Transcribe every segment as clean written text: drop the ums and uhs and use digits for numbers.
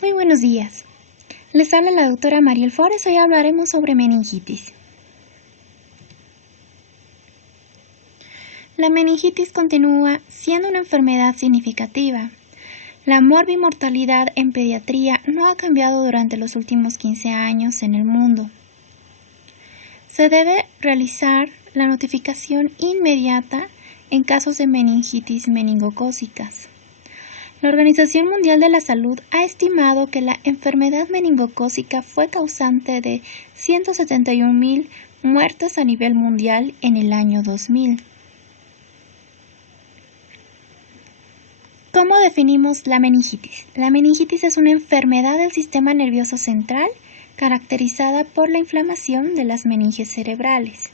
Muy buenos días. Les habla la doctora Mariel Flores. Hoy hablaremos sobre meningitis. La meningitis continúa siendo una enfermedad significativa. La morbimortalidad en pediatría no ha cambiado durante los últimos 15 años en el mundo. Se debe realizar la notificación inmediata en casos de meningitis meningocócicas. La Organización Mundial de la Salud ha estimado que la enfermedad meningocócica fue causante de 171,000 muertes a nivel mundial en el año 2000. ¿Cómo definimos la meningitis? La meningitis es una enfermedad del sistema nervioso central caracterizada por la inflamación de las meninges cerebrales.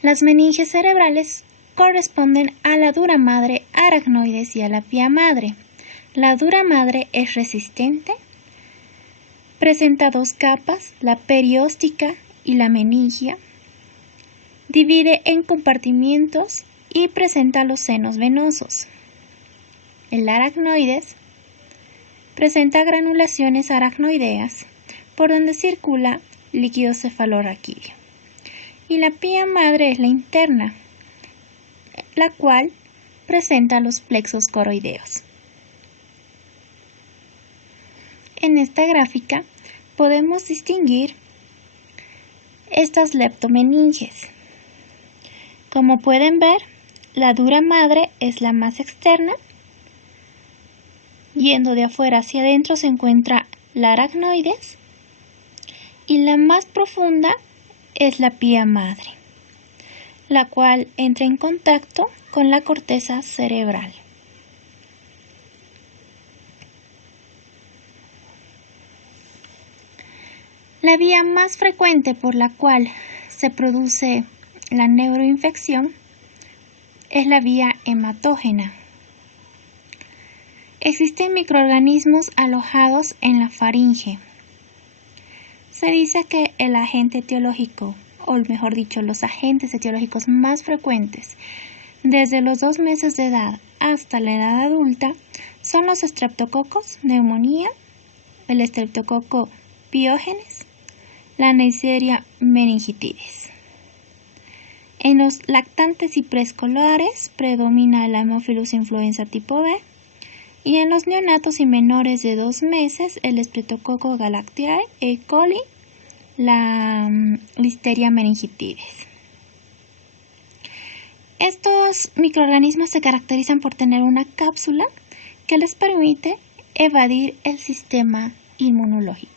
Las meninges cerebrales corresponden a la dura madre aracnoides y a la pía madre. La dura madre es resistente, presenta dos capas, la perióstica y la meningia, divide en compartimientos y presenta los senos venosos. El aracnoides presenta granulaciones aracnoideas por donde circula líquido cefalorraquídeo. Y la pía madre es la interna, la cual presenta los plexos coroideos. En esta gráfica podemos distinguir estas leptomeninges. Como pueden ver, la dura madre es la más externa. Yendo de afuera hacia adentro se encuentra la aracnoides y la más profunda es la pía madre, la cual entra en contacto con la corteza cerebral. La vía más frecuente por la cual se produce la neuroinfección es la vía hematógena. Existen microorganismos alojados en la faringe. Se dice que el agente etiológico, o mejor dicho, los agentes etiológicos más frecuentes desde los 2 meses de edad hasta la edad adulta son los estreptococos, neumonía, el estreptococo piógenes, la Neisseria meningitidis. En los lactantes y preescolares predomina la Haemophilus influenza tipo B y en los neonatos y menores de 2 meses el Streptococcus galactiae, E. coli, la Listeria meningitidis. Estos microorganismos se caracterizan por tener una cápsula que les permite evadir el sistema inmunológico.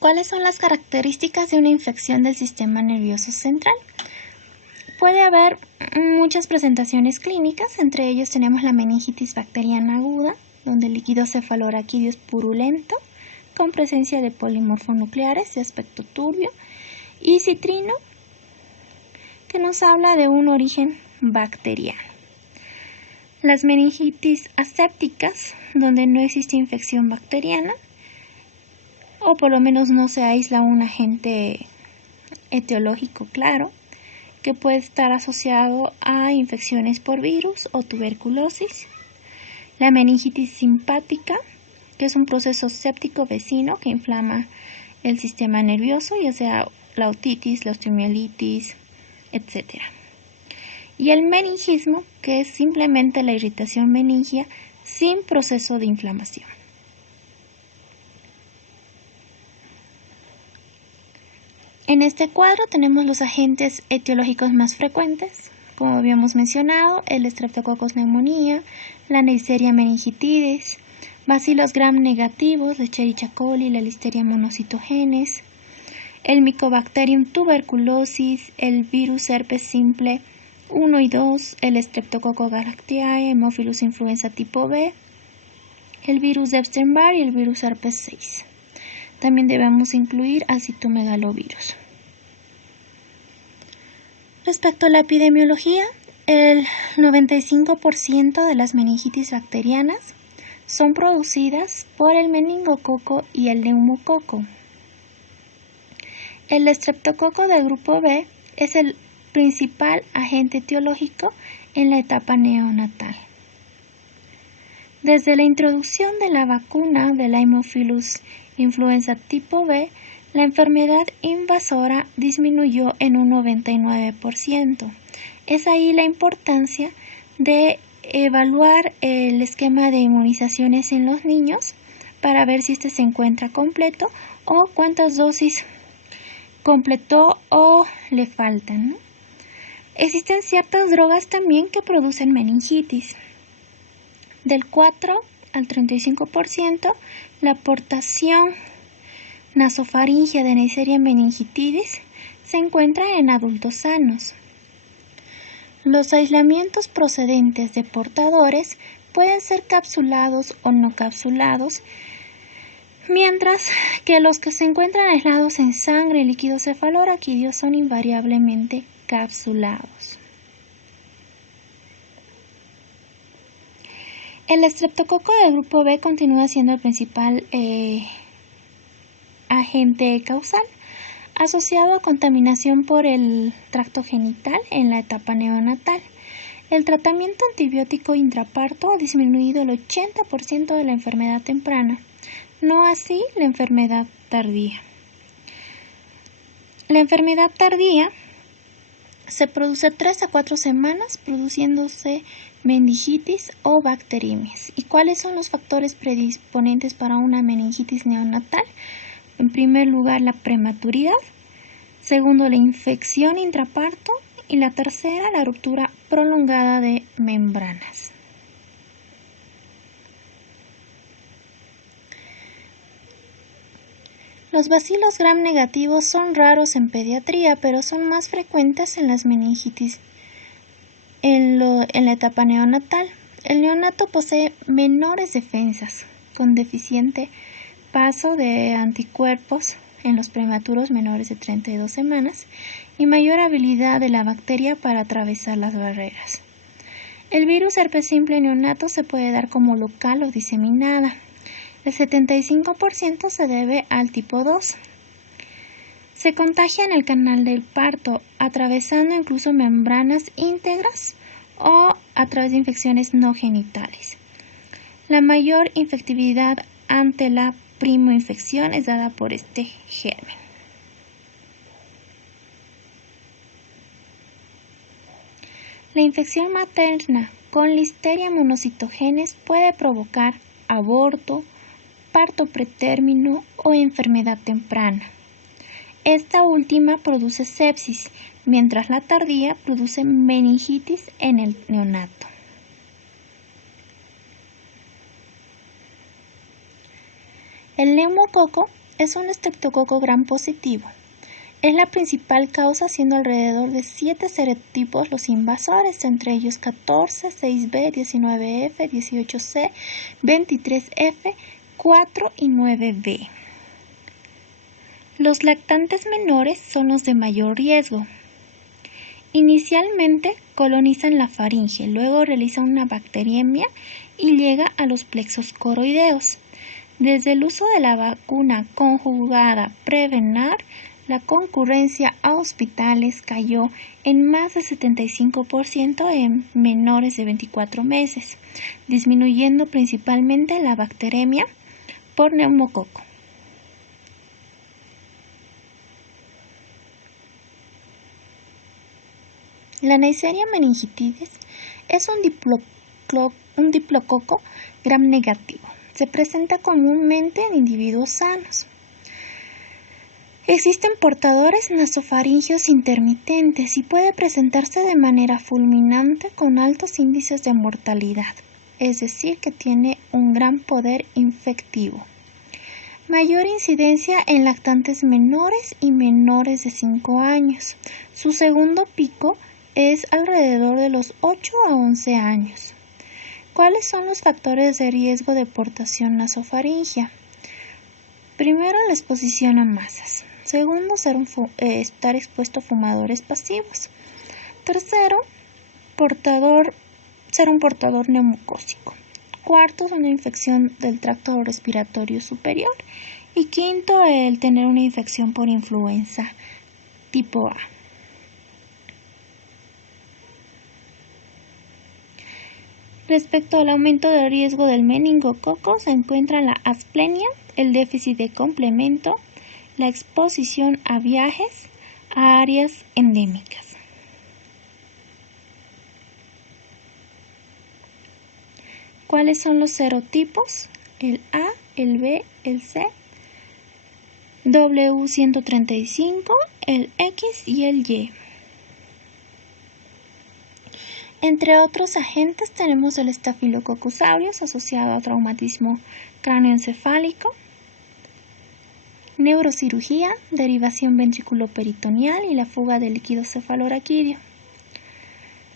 ¿Cuáles son las características de una infección del sistema nervioso central? Puede haber muchas presentaciones clínicas, entre ellos tenemos la meningitis bacteriana aguda, donde el líquido cefalorraquídeo es purulento, con presencia de polimorfonucleares de aspecto turbio, y citrino, que nos habla de un origen bacteriano. Las meningitis asépticas, donde no existe infección bacteriana, o por lo menos no se aísla un agente etiológico claro, que puede estar asociado a infecciones por virus o tuberculosis. La meningitis simpática, que es un proceso séptico vecino que inflama el sistema nervioso, ya sea la otitis, la osteomielitis, etc. Y el meningismo, que es simplemente la irritación meningia sin proceso de inflamación. En este cuadro tenemos los agentes etiológicos más frecuentes, como habíamos mencionado, el Streptococcus pneumoniae, la Neisseria meningitidis, Bacillus gram negativos, la Escherichia coli, la Listeria monocytogenes, el Mycobacterium tuberculosis, el virus herpes simple 1 y 2, el Streptococcus galactiae, Haemophilus influenza tipo B, el virus Epstein-Barr y el virus herpes 6. También debemos incluir al citomegalovirus. Respecto a la epidemiología, el 95% de las meningitis bacterianas son producidas por el meningococo y el neumococo. El estreptococo del grupo B es el principal agente etiológico en la etapa neonatal. Desde la introducción de la vacuna del Haemophilus influenza tipo B, la enfermedad invasora disminuyó en un 99%. Es ahí la importancia de evaluar el esquema de inmunizaciones en los niños para ver si este se encuentra completo o cuántas dosis completó o le faltan, ¿no? Existen ciertas drogas también que producen meningitis. Del 4 al 35%, la aportación nasofaringea de Neisseria meningitidis se encuentra en adultos sanos. Los aislamientos procedentes de portadores pueden ser capsulados o no capsulados, mientras que los que se encuentran aislados en sangre y líquido cefalorraquídeo son invariablemente capsulados. El estreptococo del grupo B continúa siendo el principal agente causal, asociado a contaminación por el tracto genital en la etapa neonatal. El tratamiento antibiótico intraparto ha disminuido el 80% de la enfermedad temprana, no así la enfermedad tardía. La enfermedad tardía se produce 3 a 4 semanas produciéndose meningitis o bacteremias. ¿Y cuáles son los factores predisponentes para una meningitis neonatal? En primer lugar, la prematuridad. Segundo, la infección intraparto. Y la tercera, la ruptura prolongada de membranas. Los bacilos gram negativos son raros en pediatría, pero son más frecuentes en las meningitis en la etapa neonatal. El neonato posee menores defensas, con deficiente paso de anticuerpos en los prematuros menores de 32 semanas y mayor habilidad de la bacteria para atravesar las barreras. El virus herpes simple neonato se puede dar como local o diseminada. El 75% se debe al tipo 2. Se contagia en el canal del parto, atravesando incluso membranas íntegras o a través de infecciones no genitales. La mayor infectividad ante la primoinfección es dada por este germen. La infección materna con Listeria monocitogenes puede provocar aborto, parto pretérmino o enfermedad temprana. Esta última produce sepsis, mientras la tardía produce meningitis en el neonato. El neumococo es un estreptococo gram positivo. Es la principal causa, siendo alrededor de 7 serotipos los invasores, entre ellos 14, 6b, 19f, 18c, 23f, 4 y 9b. Los lactantes menores son los de mayor riesgo. Inicialmente colonizan la faringe, luego realizan una bacteriemia y llega a los plexos coroideos. Desde el uso de la vacuna conjugada Prevenar, la concurrencia a hospitales cayó en más del 75% en menores de 24 meses, disminuyendo principalmente la bacteremia por neumococo. La Neisseria meningitidis es un diplococo gram negativo. Se presenta comúnmente en individuos sanos. Existen portadores nasofaringeos intermitentes y puede presentarse de manera fulminante con altos índices de mortalidad, es decir, que tiene un gran poder infectivo. Mayor incidencia en lactantes menores y menores de 5 años. Su segundo pico es alrededor de los 8 a 11 años. ¿Cuáles son los factores de riesgo de portación nasofaringea? Primero, la exposición a masas. Segundo, estar expuesto a fumadores pasivos. Tercero, ser un portador neumocócico. Cuarto, una infección del tracto respiratorio superior. Y quinto, el tener una infección por influenza tipo A. Respecto al aumento del riesgo del meningococo, se encuentra la asplenia, el déficit de complemento, la exposición a viajes a áreas endémicas. ¿Cuáles son los serotipos? El A, el B, el C, W135, el X y el Y. Entre otros agentes tenemos el Staphylococcus aureus asociado a traumatismo cráneoencefálico, neurocirugía, derivación ventriculoperitoneal y la fuga de líquido cefaloraquídeo.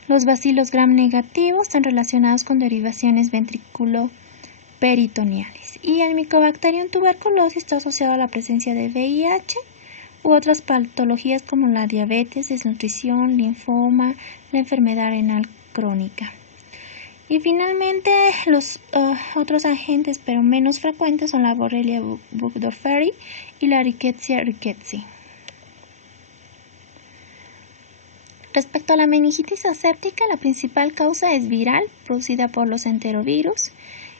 Los bacilos gram negativos están relacionados con derivaciones ventriculoperitoneales. Y el Mycobacterium tuberculosis está asociado a la presencia de VIH u otras patologías como la diabetes, desnutrición, linfoma, la enfermedad renal crónica. Y finalmente, los otros agentes, pero menos frecuentes, son la Borrelia burgdorferi y la Rickettsia rickettsii. Respecto a la meningitis aséptica, la principal causa es viral, producida por los enterovirus,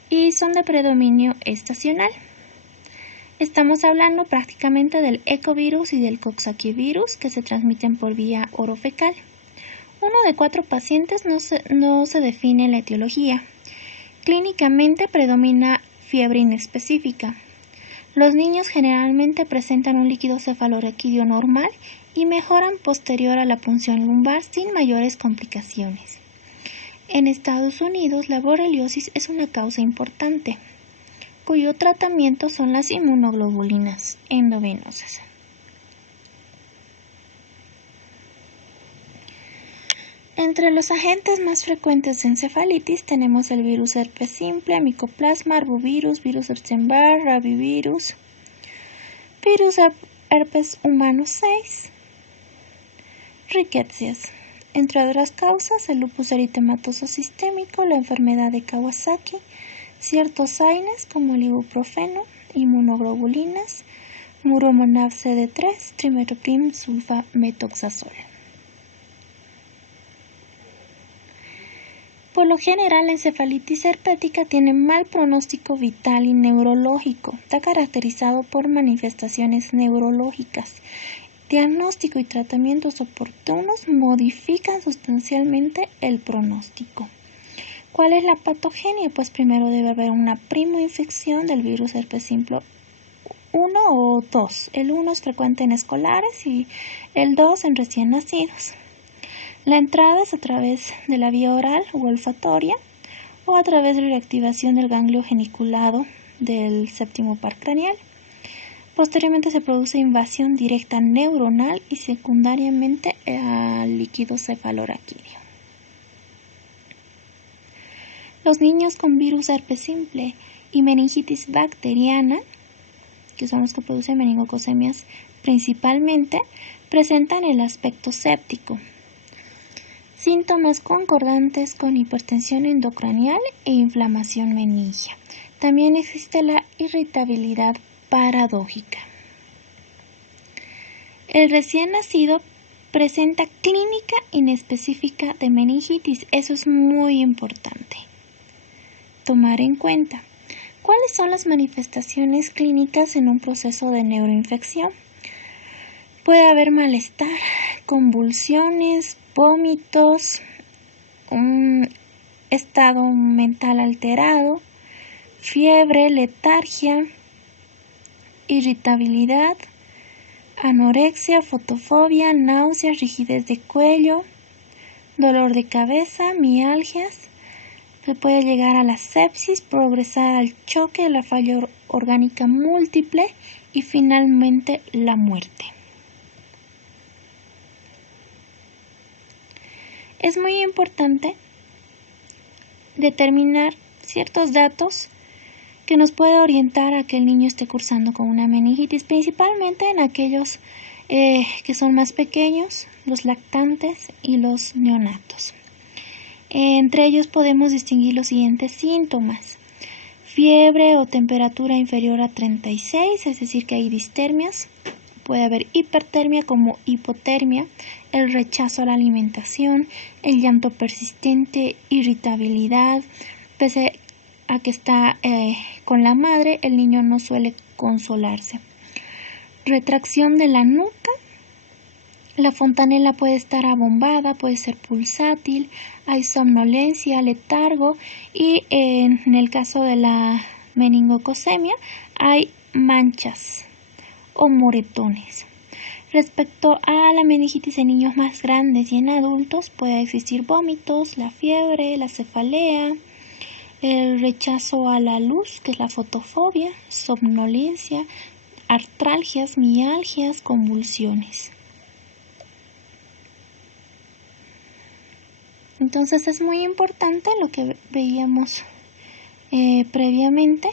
y son de predominio estacional. Estamos hablando prácticamente del ecovirus y del coxsackievirus, que se transmiten por vía orofecal. 1 de 4 pacientes no se define la etiología. Clínicamente predomina fiebre inespecífica. Los niños generalmente presentan un líquido cefaloraquídeo normal y mejoran posterior a la punción lumbar sin mayores complicaciones. En Estados Unidos, la borreliosis es una causa importante, cuyo tratamiento son las inmunoglobulinas endovenosas. Entre los agentes más frecuentes de encefalitis tenemos el virus herpes simple, Mycoplasma, arbovirus, virus Epstein-Barr, rabivirus, virus herpes humano 6, rickettsias. Entre otras causas, el lupus eritematoso sistémico, la enfermedad de Kawasaki, ciertos AINES como el ibuprofeno, inmunoglobulinas, muromonab CD3, trimethoprim sulfametoxazol. Por lo general, la encefalitis herpética tiene mal pronóstico vital y neurológico. Está caracterizado por manifestaciones neurológicas. Diagnóstico y tratamientos oportunos modifican sustancialmente el pronóstico. ¿Cuál es la patogenia? Pues primero debe haber una primoinfección del virus herpes simple 1 o 2. El 1 es frecuente en escolares y el 2 en recién nacidos. La entrada es a través de la vía oral o olfatoria o a través de la reactivación del ganglio geniculado del séptimo par craneal. Posteriormente se produce invasión directa neuronal y secundariamente al líquido cefaloraquídeo. Los niños con virus herpes simple y meningitis bacteriana, que son los que producen meningococemias principalmente, presentan el aspecto séptico. Síntomas concordantes con hipertensión endocranial e inflamación meningia. También existe la irritabilidad paradójica. El recién nacido presenta clínica inespecífica de meningitis. Eso es muy importante tomar en cuenta. ¿Cuáles son las manifestaciones clínicas en un proceso de neuroinfección? Puede haber malestar, convulsiones, vómitos, un estado mental alterado, fiebre, letargia, irritabilidad, anorexia, fotofobia, náuseas, rigidez de cuello, dolor de cabeza, mialgias. Se puede llegar a la sepsis, progresar al choque, la falla orgánica múltiple y finalmente la muerte. Es muy importante determinar ciertos datos que nos puede orientar a que el niño esté cursando con una meningitis, principalmente en aquellos que son más pequeños, los lactantes y los neonatos. Entre ellos podemos distinguir los siguientes síntomas: fiebre o temperatura inferior a 36, es decir que hay distermias. Puede haber hipertermia como hipotermia, el rechazo a la alimentación, el llanto persistente, irritabilidad. Pese a que está con la madre, el niño no suele consolarse. Retracción de la nuca. La fontanela puede estar abombada, puede ser pulsátil, hay somnolencia, letargo y en el caso de la meningococcemia hay manchas o moretones. Respecto a la meningitis en niños más grandes y en adultos, puede existir vómitos, la fiebre, la cefalea, el rechazo a la luz, que es la fotofobia, somnolencia, artralgias, mialgias, convulsiones. Entonces es muy importante lo que veíamos previamente.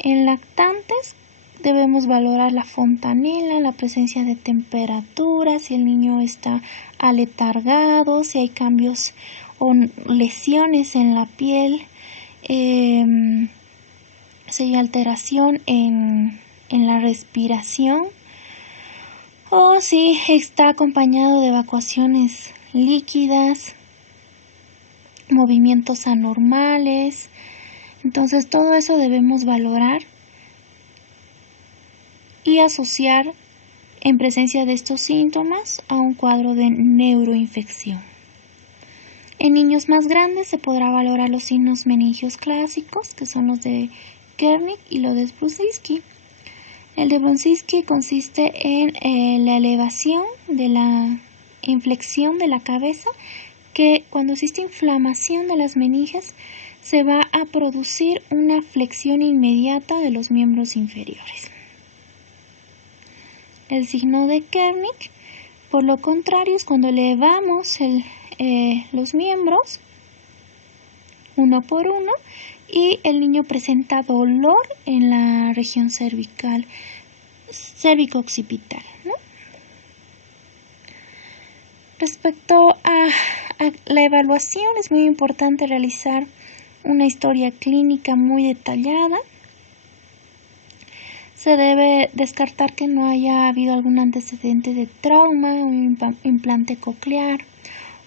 En lactantes debemos valorar la fontanela, la presencia de temperatura, si el niño está aletargado, si hay cambios o lesiones en la piel, si hay alteración en la respiración o si está acompañado de evacuaciones líquidas, movimientos anormales. Entonces todo eso debemos valorar y asociar en presencia de estos síntomas a un cuadro de neuroinfección. En niños más grandes se podrá valorar los signos meningios clásicos, que son los de Kernig y los de Brudzinski. El de Brudzinski consiste en la elevación de la inflexión de la cabeza, que cuando existe inflamación de las meninges se va a producir una flexión inmediata de los miembros inferiores. El signo de Kernig, por lo contrario, es cuando elevamos los miembros uno por uno y el niño presenta dolor en la región cervical, cérvico-occipital, ¿no? Respecto a la evaluación, es muy importante realizar una historia clínica muy detallada. Se debe descartar que no haya habido algún antecedente de trauma o implante coclear,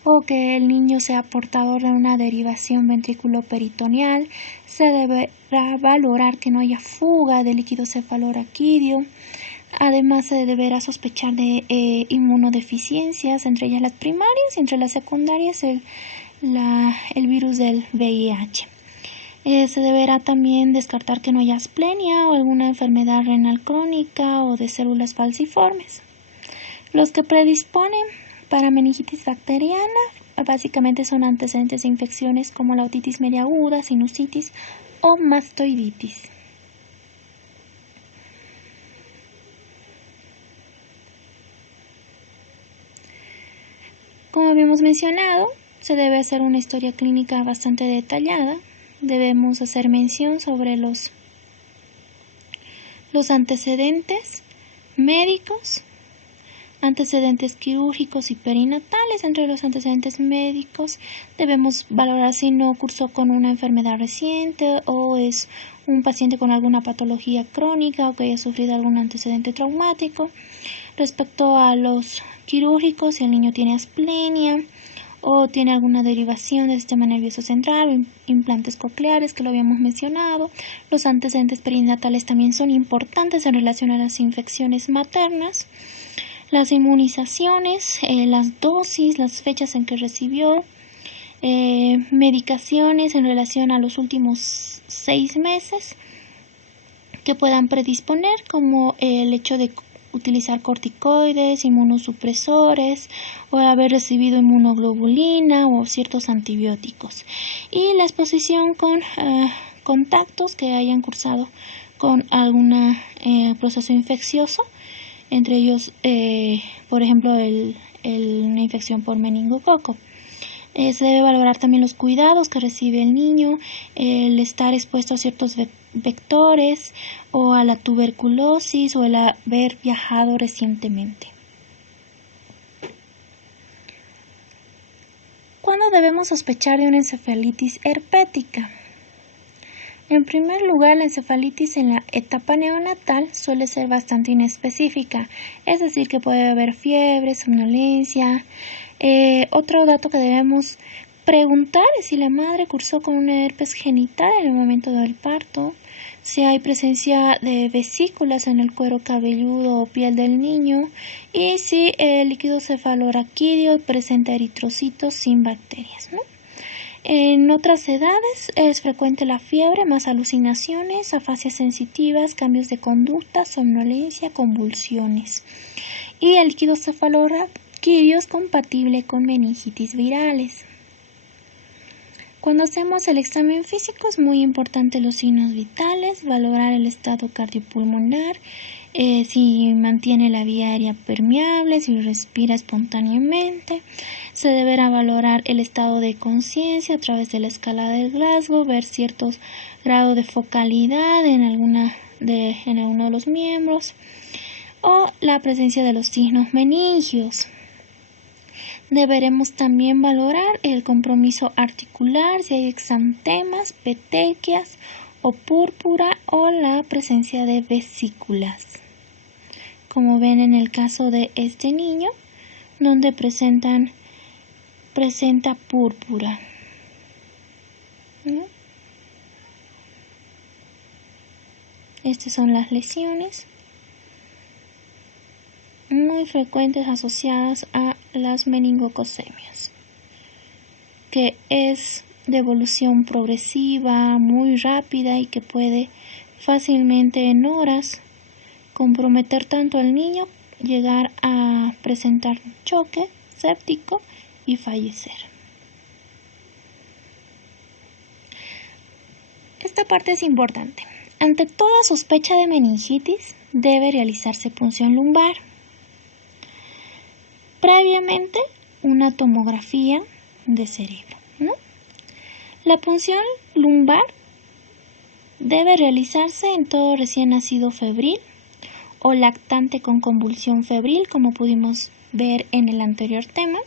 o que el niño sea portador de una derivación ventriculoperitoneal. Se deberá valorar que no haya fuga de líquido cefalorraquídeo. Además, se deberá sospechar de inmunodeficiencias, entre ellas las primarias y entre las secundarias el virus del VIH. Se deberá también descartar que no haya asplenia o alguna enfermedad renal crónica o de células falciformes. Los que predisponen para meningitis bacteriana básicamente son antecedentes de infecciones como la otitis media aguda, sinusitis o mastoiditis. Como habíamos mencionado, se debe hacer una historia clínica bastante detallada. Debemos hacer mención sobre los antecedentes médicos, antecedentes quirúrgicos y perinatales. Entre los antecedentes médicos debemos valorar si no cursó con una enfermedad reciente o es un paciente con alguna patología crónica o que haya sufrido algún antecedente traumático. Respecto a los quirúrgicos, si el niño tiene asplenia o tiene alguna derivación del sistema nervioso central o implantes cocleares, que lo habíamos mencionado. Los antecedentes perinatales también son importantes en relación a las infecciones maternas. Las inmunizaciones, las dosis, las fechas en que recibió, medicaciones en relación a los últimos 6 meses que puedan predisponer, como el hecho de utilizar corticoides, inmunosupresores o haber recibido inmunoglobulina o ciertos antibióticos. Y la exposición con contactos que hayan cursado con algún proceso infeccioso, entre ellos, por ejemplo, una infección por meningococo. Se debe valorar también los cuidados que recibe el niño, el estar expuesto a ciertos vectores o a la tuberculosis o el haber viajado recientemente. ¿Cuándo debemos sospechar de una encefalitis herpética? En primer lugar, la encefalitis en la etapa neonatal suele ser bastante inespecífica, es decir, que puede haber fiebre, somnolencia. Otro dato que debemos preguntar es si la madre cursó con una herpes genital en el momento del parto, si hay presencia de vesículas en el cuero cabelludo o piel del niño y si el líquido cefalorraquídeo presenta eritrocitos sin bacterias, ¿no? En otras edades es frecuente la fiebre, más alucinaciones, afasias sensitivas, cambios de conducta, somnolencia, convulsiones. Y el líquido cefalorraquídeo es compatible con meningitis virales. Cuando hacemos el examen físico es muy importante los signos vitales, valorar el estado cardiopulmonar, si mantiene la vía aérea permeable, si respira espontáneamente. Se deberá valorar el estado de conciencia a través de la escala de Glasgow, ver ciertos grados de focalidad en alguno de los miembros o la presencia de los signos meningios. Deberemos también valorar el compromiso articular, si hay exantemas, petequias o púrpura o la presencia de vesículas. Como ven en el caso de este niño, donde presenta púrpura, ¿no? Estas son las lesiones muy frecuentes asociadas a las meningococemias, que es de evolución progresiva, muy rápida y que puede fácilmente en horas comprometer tanto al niño, llegar a presentar choque séptico y fallecer. Esta parte es importante. Ante toda sospecha de meningitis, debe realizarse punción lumbar. Previamente, una tomografía de cerebro, ¿no? La punción lumbar debe realizarse en todo recién nacido febril o lactante con convulsión febril, como pudimos ver en el anterior tema,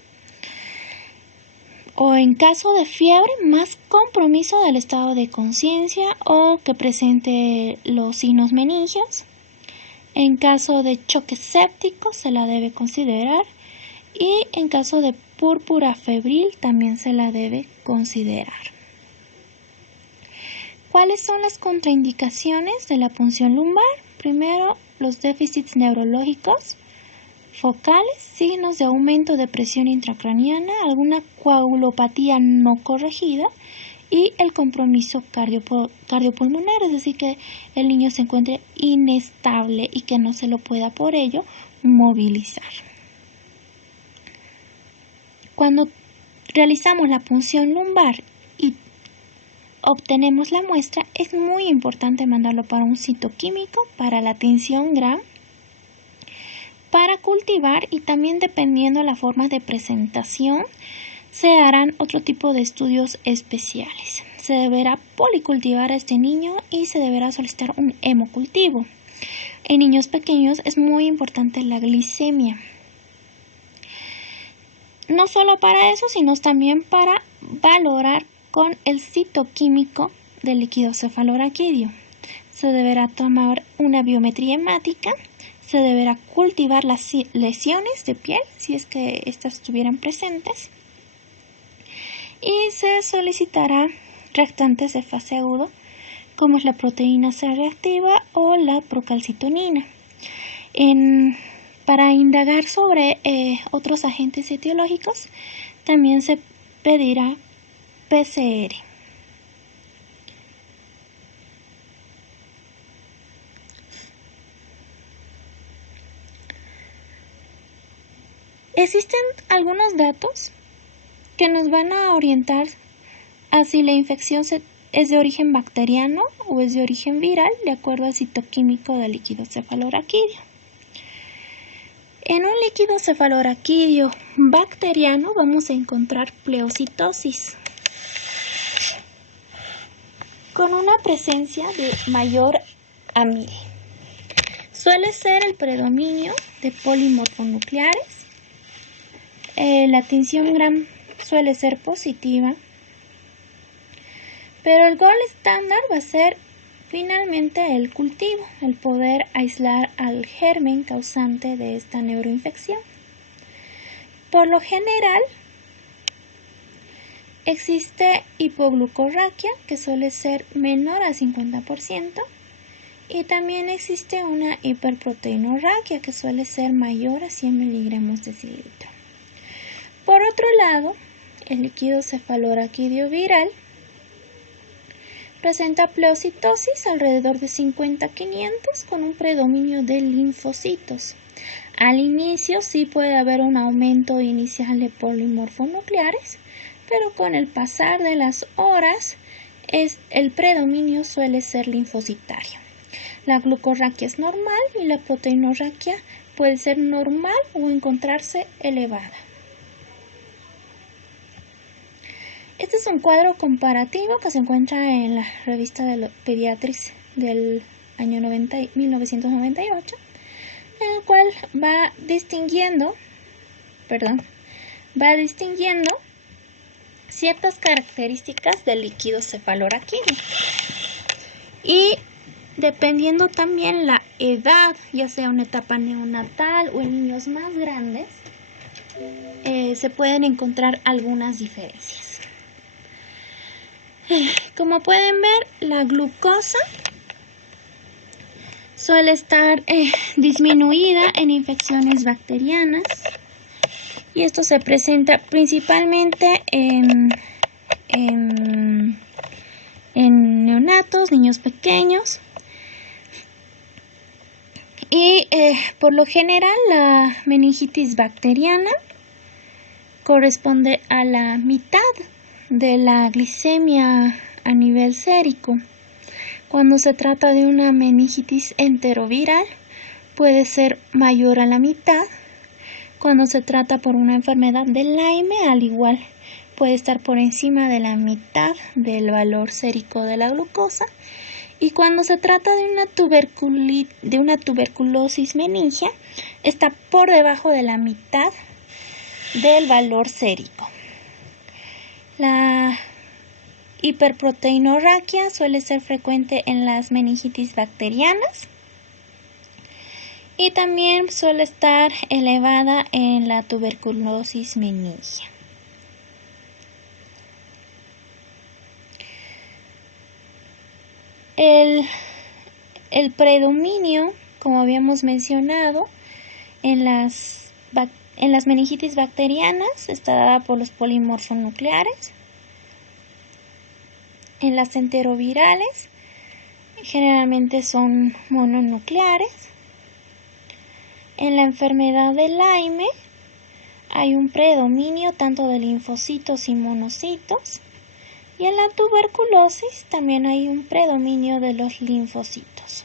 o en caso de fiebre más compromiso del estado de conciencia o que presente los signos meningios. En caso de choque séptico se la debe considerar y en caso de púrpura febril también se la debe considerar. ¿Cuáles son las contraindicaciones de la punción lumbar? Primero, los déficits neurológicos focales, signos de aumento de presión intracraniana, alguna coagulopatía no corregida y el compromiso cardiopulmonar, es decir, que el niño se encuentre inestable y que no se lo pueda por ello movilizar. Cuando realizamos la punción lumbar y obtenemos la muestra, es muy importante mandarlo para un citoquímico, para la tinción Gram, para cultivar y también dependiendo de la forma de presentación se harán otro tipo de estudios especiales. Se deberá policultivar a este niño y se deberá solicitar un hemocultivo. En niños pequeños es muy importante la glicemia. No solo para eso, sino también para valorar con el citoquímico del líquido cefalorraquídeo. Se deberá tomar una biometría hemática. Se deberá cultivar las lesiones de piel, si es que estas estuvieran presentes. Y se solicitará reactantes de fase aguda, como es la proteína C reactiva o la procalcitonina. Para indagar sobre otros agentes etiológicos, también se pedirá PCR. Existen algunos datos que nos van a orientar a si la infección es de origen bacteriano o es de origen viral, de acuerdo al citoquímico del líquido cefalorraquídeo. En un líquido cefalorraquídeo bacteriano vamos a encontrar pleocitosis, con una presencia de mayor a 1000. Suele ser el predominio de polimorfonucleares. La tinción Gram suele ser positiva, Pero el gol estándar va a ser finalmente el cultivo, el poder aislar al germen causante de esta neuroinfección. Por lo general, existe hipoglucorraquia, que suele ser menor al 50%, y también existe una hiperproteinorraquia, que suele ser mayor a 100 miligramos de decilitro. Por otro lado, el líquido cefalorraquídeo viral presenta pleocitosis alrededor de 50-500 con un predominio de linfocitos. Al inicio sí puede haber un aumento inicial de polimorfonucleares, pero con el pasar de las horas el predominio suele ser linfocitario. La glucorraquia es normal y la proteinorraquia puede ser normal o encontrarse elevada. Este es un cuadro comparativo que se encuentra en la revista de Pediatrics del año 1998, en el cual va distinguiendo ciertas características del líquido cefalorraquídeo. Y dependiendo también la edad, ya sea una etapa neonatal o en niños más grandes, se pueden encontrar algunas diferencias. Como pueden ver, la glucosa suele estar disminuida en infecciones bacterianas, y esto se presenta principalmente en neonatos, niños pequeños, y por lo general la meningitis bacteriana corresponde a la mitad de la glicemia a nivel sérico. Cuando se trata de una meningitis enteroviral, puede ser mayor a la mitad. Cuando se trata por una enfermedad de Lyme, al igual, puede estar por encima de la mitad del valor sérico de la glucosa. Y cuando se trata de una tuberculosis meningia, está por debajo de la mitad del valor sérico. La hiperproteinorraquia suele ser frecuente en las meningitis bacterianas y también suele estar elevada en la tuberculosis meningia. El predominio, como habíamos mencionado, en las meningitis bacterianas está dada por los polimorfonucleares. En las enterovirales generalmente son mononucleares. En la enfermedad de Lyme hay un predominio tanto de linfocitos y monocitos. Y en la tuberculosis también hay un predominio de los linfocitos.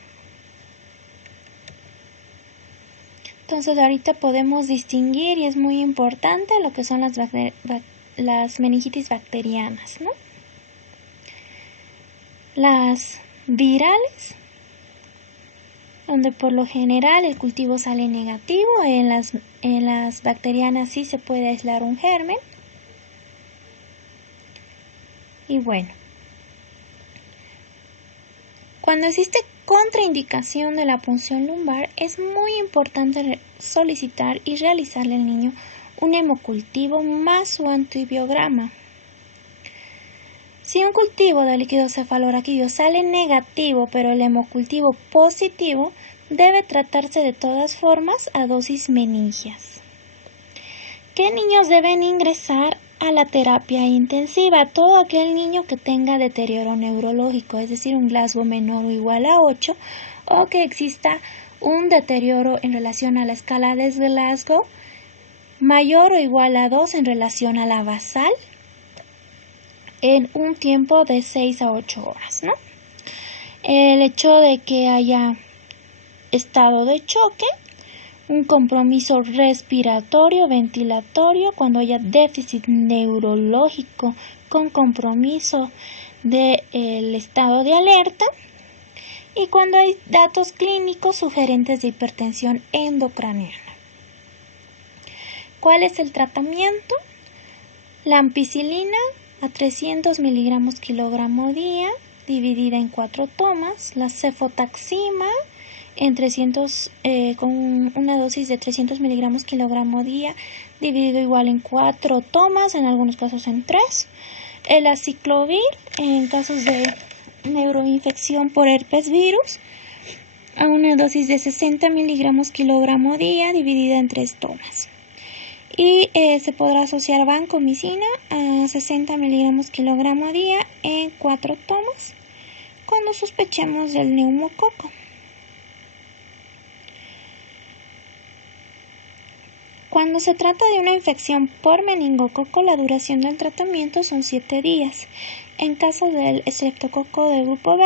Entonces ahorita podemos distinguir, y es muy importante, lo que son las meningitis bacterianas, ¿no? Las virales, donde por lo general el cultivo sale negativo, en las bacterianas sí se puede aislar un germen. Y bueno, cuando existe contraindicación de la punción lumbar, es muy importante solicitar y realizarle al niño un hemocultivo más su antibiograma. Si un cultivo de líquido cefalorraquídeo sale negativo, pero el hemocultivo positivo, debe tratarse de todas formas a dosis meningias. ¿Qué niños deben ingresar a la terapia intensiva? Todo aquel niño que tenga deterioro neurológico, es decir, un Glasgow menor o igual a 8, o que exista un deterioro en relación a la escala de Glasgow mayor o igual a 2 en relación a la basal en un tiempo de 6 a 8 horas, ¿no? El hecho de que haya estado de choque, un compromiso respiratorio, ventilatorio, cuando haya déficit neurológico con compromiso del estado de alerta, y cuando hay datos clínicos sugerentes de hipertensión endocraniana. ¿Cuál es el tratamiento? La ampicilina a 300 miligramos kilogramo día, dividida en 4 tomas. La cefotaxima con una dosis de 300 miligramos kilogramo día, dividido igual en 4 tomas, en algunos casos en 3. El aciclovir en casos de neuroinfección por herpes virus, a una dosis de 60 miligramos kilogramo día, dividida en 3 tomas. Y se podrá asociar vancomicina a 60 miligramos kilogramo día en 4 tomas cuando sospechemos del neumococo. Cuando se trata de una infección por meningococo, la duración del tratamiento son 7 días. En caso del estreptococo del grupo B,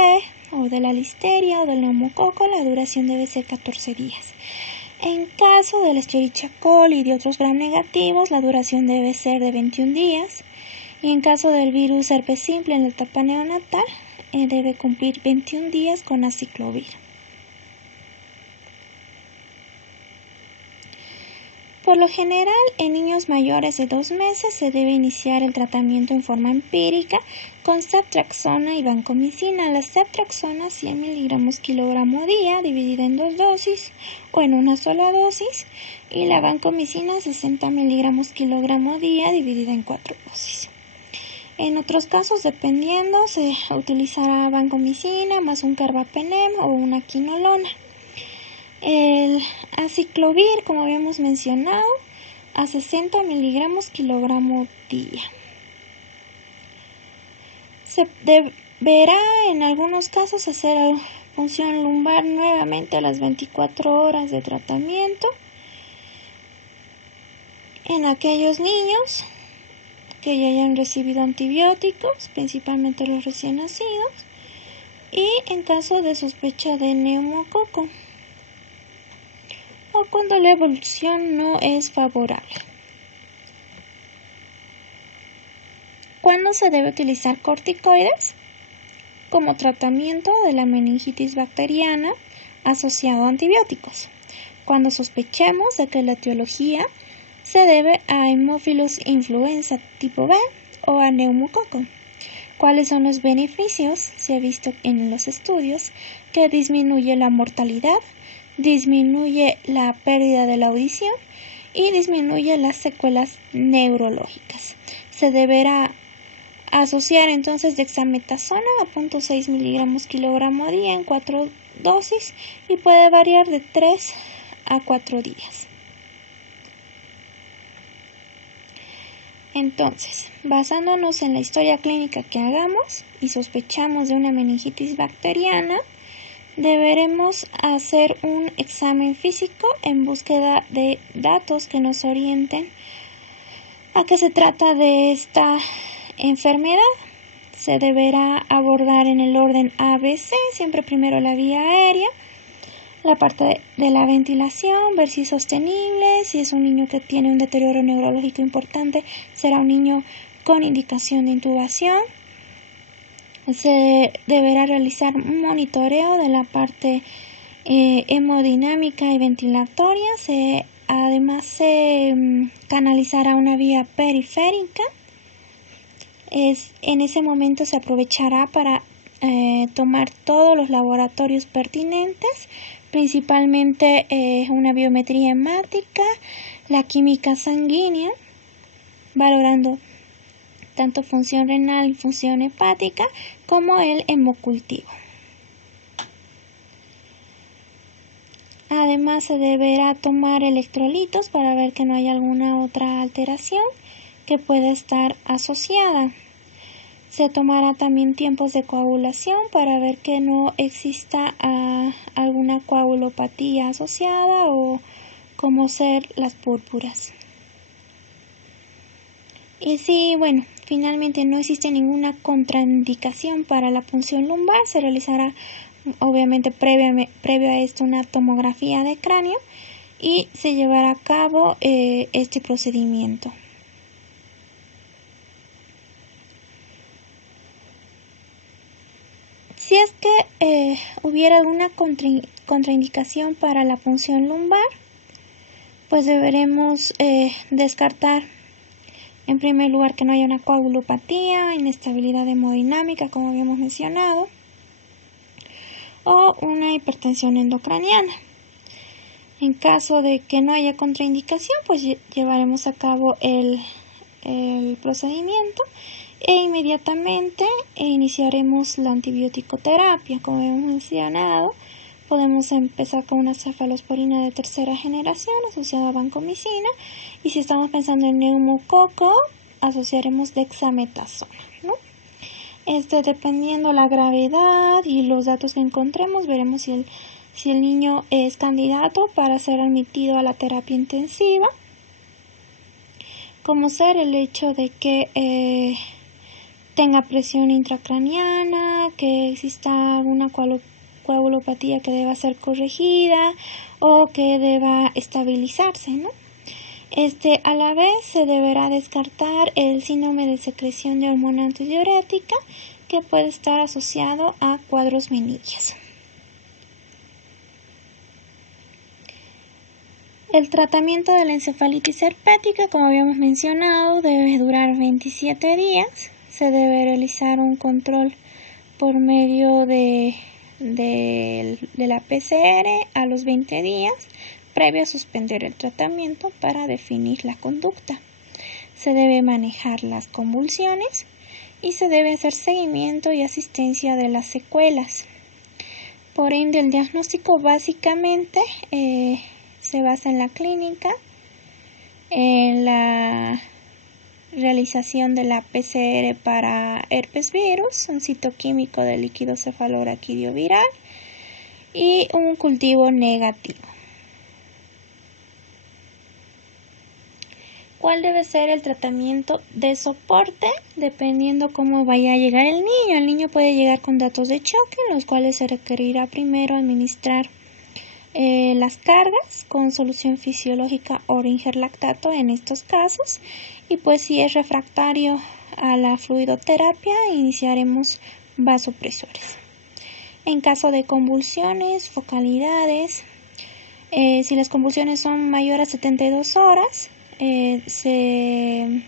o de la listeria o del neumococo, la duración debe ser 14 días. En caso del Escherichia coli y de otros gram negativos, la duración debe ser de 21 días. Y en caso del virus herpes simple en la etapa neonatal, debe cumplir 21 días con aciclovir. Por lo general, en niños mayores de 2 meses se debe iniciar el tratamiento en forma empírica con ceftriaxona y vancomicina. La ceftriaxona 100 miligramos kilogramo día, dividida en 2 dosis o en una sola dosis, y la vancomicina 60 miligramos kilogramo día, dividida en 4 dosis. En otros casos, dependiendo, se utilizará vancomicina más un carbapenem o una quinolona. El aciclovir, como habíamos mencionado, a 60 miligramos kilogramo día. Se deberá en algunos casos hacer punción lumbar nuevamente a las 24 horas de tratamiento en aquellos niños que ya hayan recibido antibióticos, principalmente los recién nacidos, y en caso de sospecha de neumococo, o cuando la evolución no es favorable. ¿Cuándo se debe utilizar corticoides? Como tratamiento de la meningitis bacteriana asociado a antibióticos, cuando sospechemos de que la etiología se debe a Haemophilus influenza tipo B o a neumococo. ¿Cuáles son los beneficios? Se ha visto en los estudios que disminuye la mortalidad, disminuye la pérdida de la audición y disminuye las secuelas neurológicas. Se deberá asociar entonces dexametasona a 0.6 miligramos kilogramo día en 4 dosis y puede variar de 3 a 4 días. Entonces, basándonos en la historia clínica que hagamos y sospechamos de una meningitis bacteriana, deberemos hacer un examen físico en búsqueda de datos que nos orienten a qué se trata de esta enfermedad. Se deberá abordar en el orden ABC, siempre primero la vía aérea, la parte de la ventilación, ver si es sostenible. Si es un niño que tiene un deterioro neurológico importante, será un niño con indicación de intubación. Se deberá realizar un monitoreo de la parte hemodinámica y ventilatoria. Además se canalizará una vía periférica. En ese momento se aprovechará para tomar todos los laboratorios pertinentes, principalmente una biometría hemática, la química sanguínea, valorando tanto función renal y función hepática, como el hemocultivo. Además, se deberá tomar electrolitos para ver que no hay alguna otra alteración que pueda estar asociada. Se tomará también tiempos de coagulación para ver que no exista alguna coagulopatía asociada o como ser las púrpuras. Y si, finalmente no existe ninguna contraindicación para la punción lumbar, se realizará obviamente previo a esto una tomografía de cráneo y se llevará a cabo este procedimiento. Si es que hubiera alguna contraindicación para la punción lumbar, pues deberemos descartar En primer lugar, que no haya una coagulopatía, inestabilidad hemodinámica, como habíamos mencionado, o una hipertensión endocraniana. En caso de que no haya contraindicación, pues llevaremos a cabo el procedimiento e inmediatamente iniciaremos la antibiótico-terapia. Como hemos mencionado, podemos empezar con una cefalosporina de tercera generación asociada a vancomicina, y si estamos pensando en neumococo, asociaremos dexametasona, ¿no? Dependiendo la gravedad y los datos que encontremos, veremos si el niño es candidato para ser admitido a la terapia intensiva, como ser el hecho de que tenga presión intracraniana, que exista alguna coagulopatía que deba ser corregida o que deba estabilizarse, ¿no? A la vez se deberá descartar el síndrome de secreción de hormona antidiurética, que puede estar asociado a cuadros Menillas. El tratamiento de la encefalitis herpética, como habíamos mencionado, debe durar 27 días. Se debe realizar un control por medio de la PCR a los 20 días, previo a suspender el tratamiento para definir la conducta. Se debe manejar las convulsiones y se debe hacer seguimiento y asistencia de las secuelas. Por ende, el diagnóstico básicamente se basa en la clínica, en la realización de la PCR para herpes virus, un citoquímico del líquido cefalorraquídeo viral y un cultivo negativo. ¿Cuál debe ser el tratamiento de soporte? Dependiendo cómo vaya a llegar el niño. El niño puede llegar con datos de choque, en los cuales se requerirá primero administrar las cargas con solución fisiológica o lactato en estos casos, y pues si es refractario a la fluidoterapia, iniciaremos vasopresores. En caso de convulsiones, focalidades, si las convulsiones son mayores a 72 horas, se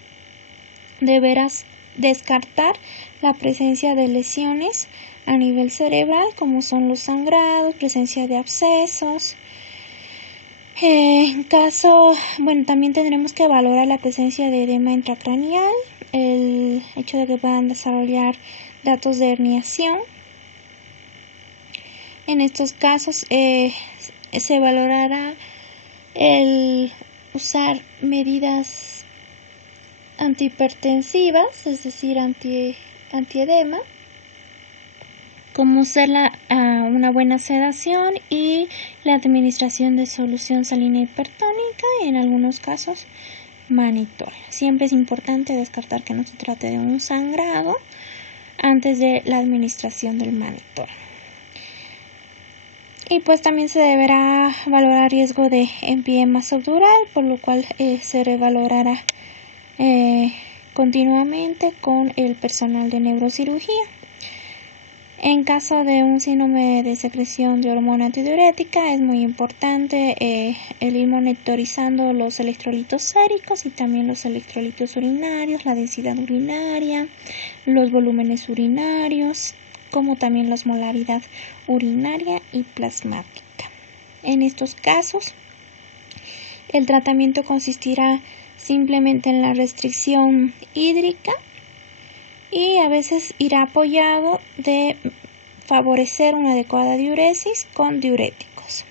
deberá descartar la presencia de lesiones a nivel cerebral, como son los sangrados, presencia de abscesos. También tendremos que valorar la presencia de edema intracraneal, el hecho de que puedan desarrollar datos de herniación. En estos casos se valorará el usar medidas antihipertensivas, es decir, antiedema, como ser una buena sedación y la administración de solución salina hipertónica, y en algunos casos manitol. Siempre es importante descartar que no se trate de un sangrado antes de la administración del manitol. Y pues también se deberá valorar riesgo de empiema subdural, por lo cual se revalorará continuamente con el personal de neurocirugía. En caso de un síndrome de secreción de hormona antidiurética, es muy importante el ir monitorizando los electrolitos séricos y también los electrolitos urinarios, la densidad urinaria, los volúmenes urinarios, como también la osmolaridad urinaria y plasmática. En estos casos, el tratamiento consistirá simplemente en la restricción hídrica, y a veces irá apoyado de favorecer una adecuada diuresis con diuréticos.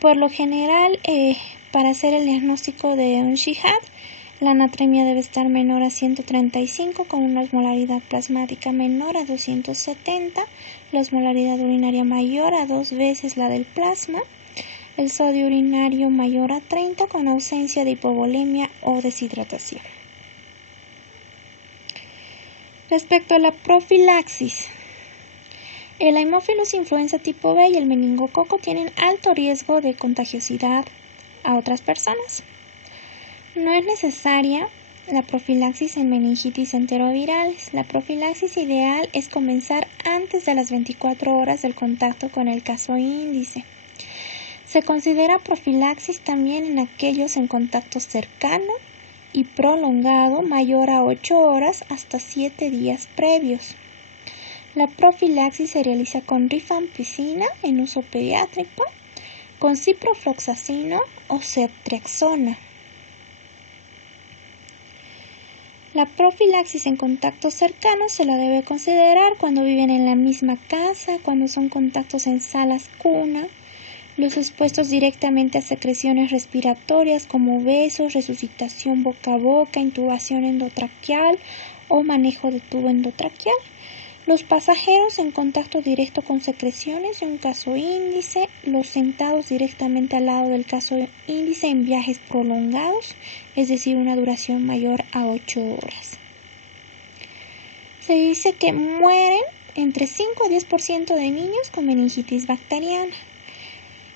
Por lo general, para hacer el diagnóstico de un SHIHAD, la natremia debe estar menor a 135 con una osmolaridad plasmática menor a 270, la osmolaridad urinaria mayor a 2 veces la del plasma, el sodio urinario mayor a 30 con ausencia de hipovolemia o deshidratación. Respecto a la profilaxis, el Haemophilus influenza tipo B y el meningococo tienen alto riesgo de contagiosidad a otras personas. No es necesaria la profilaxis en meningitis enterovirales. La profilaxis ideal es comenzar antes de las 24 horas del contacto con el caso índice. Se considera profilaxis también en aquellos en contacto cercano y prolongado mayor a 8 horas hasta 7 días previos. La profilaxis se realiza con rifampicina en uso pediátrico, con ciprofloxacino o ceftriaxona. La profilaxis en contactos cercanos se la debe considerar cuando viven en la misma casa, cuando son contactos en salas cuna, los expuestos directamente a secreciones respiratorias como besos, resucitación boca a boca, intubación endotraqueal o manejo de tubo endotraqueal. Los pasajeros en contacto directo con secreciones de un caso índice, los sentados directamente al lado del caso índice en viajes prolongados, es decir, una duración mayor a 8 horas. Se dice que mueren entre 5 a 10% de niños con meningitis bacteriana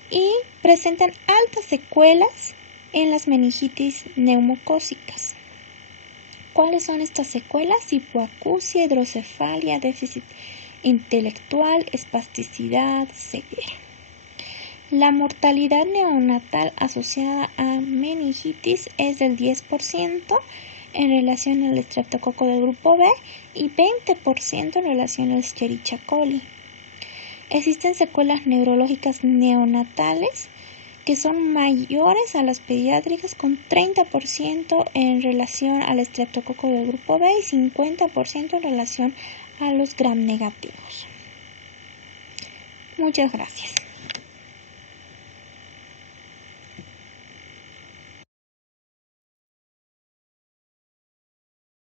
y presentan altas secuelas en las meningitis neumocócicas. ¿Cuáles son estas secuelas? Hipoacusia, hidrocefalia, déficit intelectual, espasticidad, ceguera. La mortalidad neonatal asociada a meningitis es del 10% en relación al estreptococo del grupo B y 20% en relación al Escherichia coli. Existen secuelas neurológicas neonatales que son mayores a las pediátricas, con 30% en relación al estreptococo del grupo B y 50% en relación a los gram negativos. Muchas gracias.